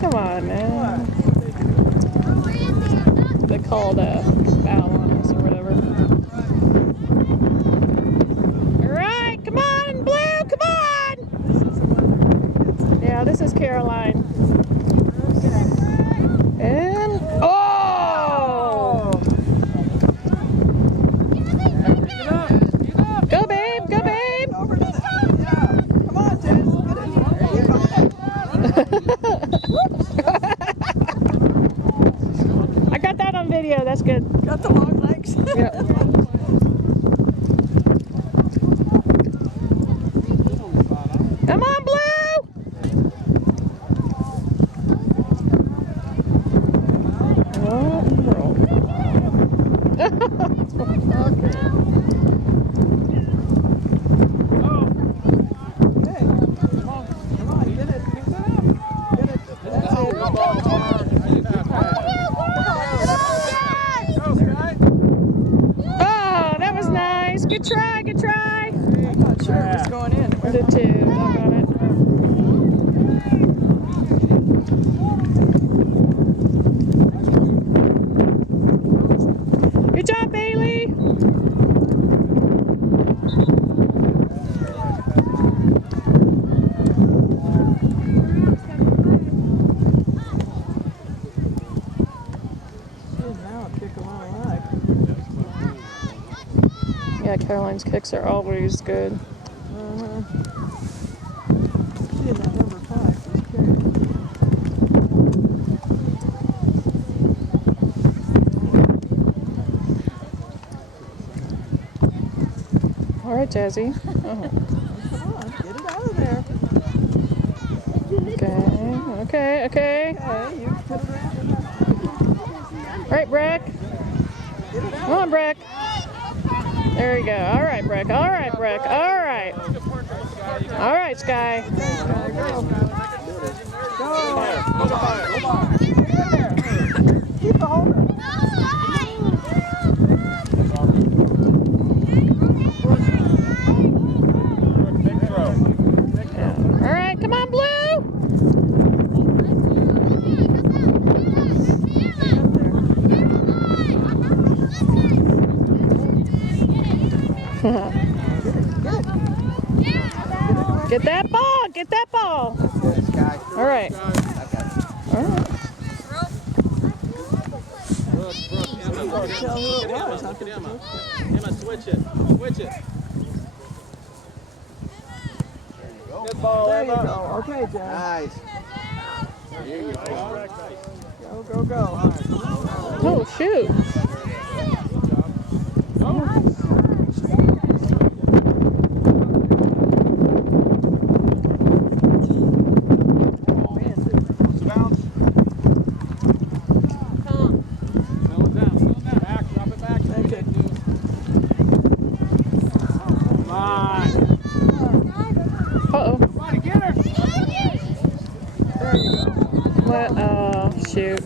Come on, man. They called a foul on us or whatever. Alright, come on, Blue, come on! Yeah, this is Caroline. And oh! Go, babe, go, babe! Come on, Jess. I got that on video, that's good. Got the long legs. Yep. Come on, Blue! What in the world? Okay. Oh, that was nice. Good try, good try. I'm not sure it was going in. I did too. Doggone it. Good job, Bailey. Yeah, Caroline's kicks are always good. Seeing that number 5 was good. All right, Jazzy. Come on, get it out of there. Okay. Okay, you put it around. All right, Breck. Come on, Breck. There you go. All right, Breck. All right, Breck. All right. All right, Sky. Keep the holder. All right, come on, Blue. Get that ball! Get that ball! All right. All right. Tell who it was. Emma, switch it. Switch it. Good ball, There you Emma. go. Okay, Jack. Nice. There you go. Go, go, go. Oh, shoot. Uh-oh. There you go. What? Oh, shoot.